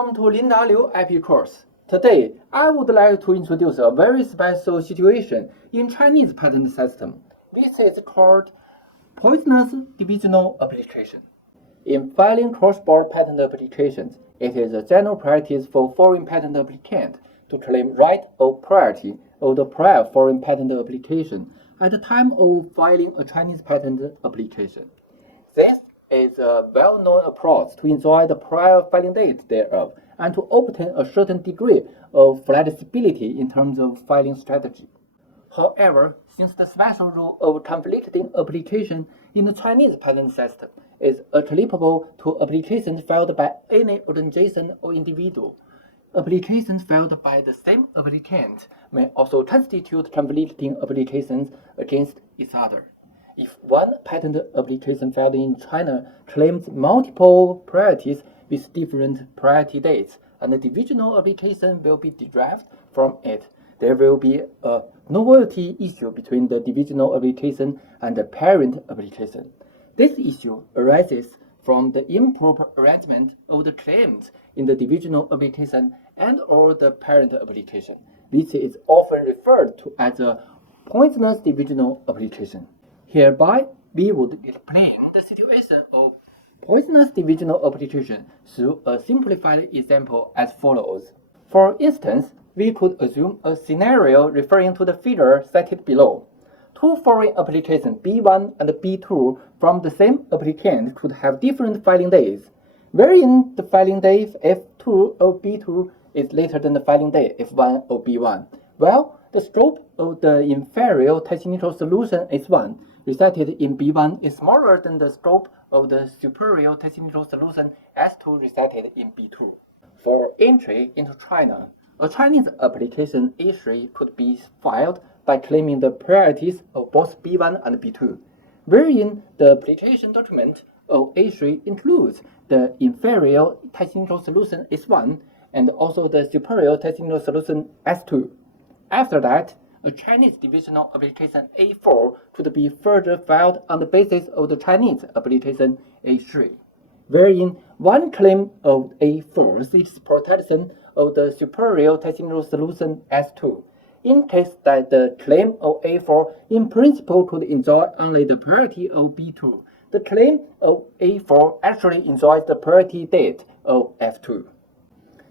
Welcome to Linda Liu IP course. Today, I would like to introduce a very special situation in Chinese patent system. This is called poisonous divisional application. In filing cross-border patent applications, it is a general practice for foreign patent applicant to claim right of priority of the prior foreign patent application at the time of filing a Chinese patent application. This is a well-known approach to enjoy the prior filing date thereof and to obtain a certain degree of flexibility in terms of filing strategy. However, since the special rule of conflicting application in the Chinese patent system is applicable to applications filed by any organization or individual, applications filed by the same applicant may also constitute conflicting applications against each other. If one patent application filed in China claims multiple priorities with different priority dates, and the divisional application will be derived from it, there will be a novelty issue between the divisional application and the parent application. This issue arises from the improper arrangement of the claims in the divisional application and/or the parent application. This is often referred to as a poisonous divisional application. Hereby, we would explain the situation of poisonous divisional application through a simplified example as follows. For instance, we could assume a scenario referring to the figure cited below. Two foreign applications B1 and B2 from the same applicant could have different filing dates, wherein the filing date F2 of B2 is later than the filing date F1 of B1. Well, the scope of the inferior technical solution S1 recited in B1 is smaller than the scope of the superior technical solution S2 recited in B2. For entry into China, a Chinese application A3 could be filed by claiming the priorities of both B1 and B2, wherein the application document of A3 includes the inferior technical solution S1 and also the superior technical solution S2. After that, a Chinese divisional application A4 could be further filed on the basis of the Chinese application A3, wherein one claim of A4 seeks protection of the superior technical solution S2, in case that the claim of A4 in principle could enjoy only the priority of B2. The claim of A4 actually enjoys the priority date of F2.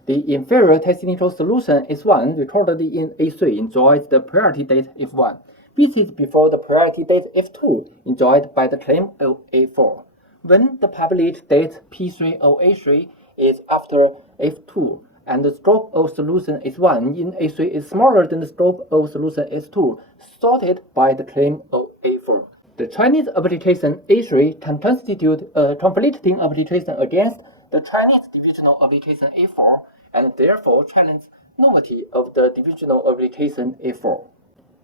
The inferior technical solution S1 recorded in A3 enjoys the priority date F1, which is before the priority date F2 enjoyed by the claim of A4. When the published date P3 of A3 is after F2, and the scope of solution S1 in A3 is smaller than the scope of solution S2 sorted by the claim of A4. The Chinese application A3 can constitute a conflicting application against the Chinese divisional application A4 and therefore challenge novelty of the divisional application A4.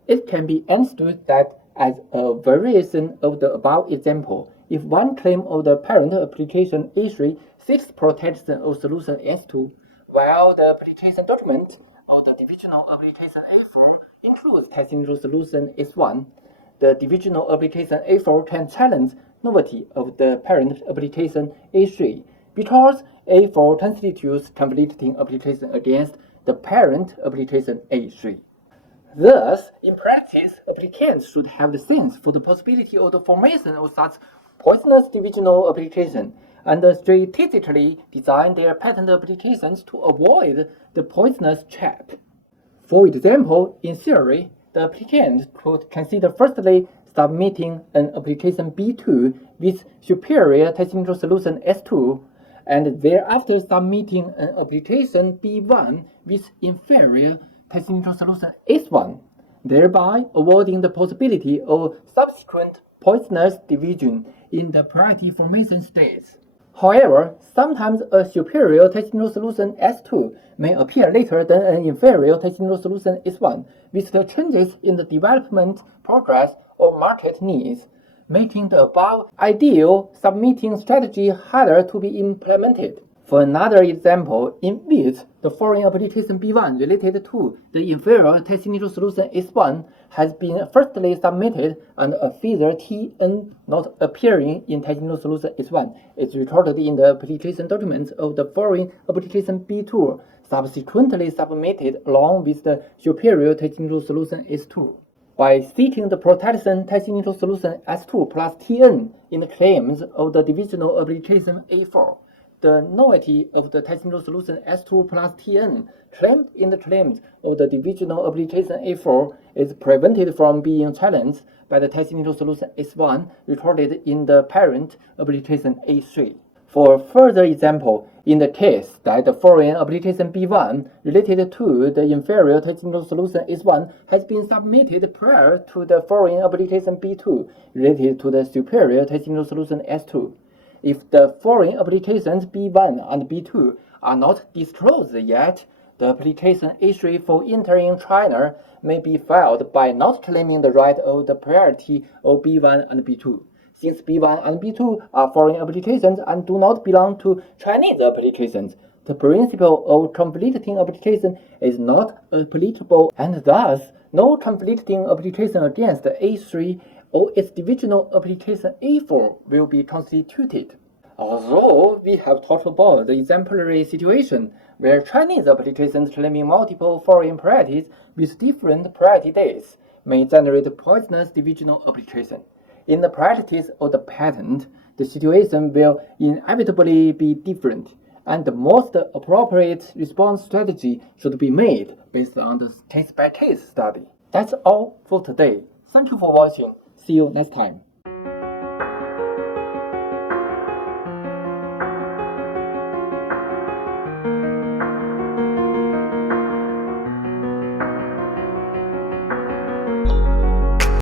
It can be understood that as a variation of the above example, if one claim of the parent application A3 seeks protection of solution S2, while the application document of the divisional application A4 includes technical solution S1, the divisional application A4 can challenge novelty of the parent application A3 because A4 constitutes conflicting application against the parent application A3. Thus, in practice, applicants should have the sense for the possibility of the formation of such poisonous divisional application and strategically design their patent applications to avoid the poisonous trap. For example, in theory, the applicant could consider firstly submitting an application B2 with superior technical solution S2, and thereafter submitting an application B1 with inferior technical solution S1, thereby avoiding the possibility of subsequent poisonous division in the priority formation stage. However, sometimes a superior technical solution S2 may appear later than an inferior technical solution S1 with the changes in the development progress or market needs, making the above ideal submitting strategy harder to be implemented. For another example, in which the foreign application B1 related to the inferior test-initial solution S1 has been firstly submitted and a figure Tn not appearing in test-initial solution S1 is recorded in the application document of the foreign application B2, subsequently submitted along with the superior test-initial solution S2. By citing the protection test-initial solution S2 plus Tn in the claims of the divisional application A4, the novelty of the test-initial solution S2 plus Tn claimed in the claims of the divisional application A4 is prevented from being challenged by the test-initial solution S1 recorded in the parent application A3. For further example, in the case that the foreign application B1 related to the inferior test-initial solution S1 has been submitted prior to the foreign application B2 related to the superior test-initial solution S2. If the foreign applications B1 and B2 are not disclosed yet, the application A3 for entering China may be filed by not claiming the right of the priority of B1 and B2. Since B1 and B2 are foreign applications and do not belong to Chinese applications, the principle of conflicting application is not applicable, and thus no conflicting application against A3 or its divisional application A4 will be constituted. Although we have talked about the exemplary situation where Chinese applications claiming multiple foreign priorities with different priority dates may generate poisonous divisional application. In the practice of the patent, the situation will inevitably be different, and the most appropriate response strategy should be made based on the case-by-case study. That's all for today. Thank you for watching. See you next time.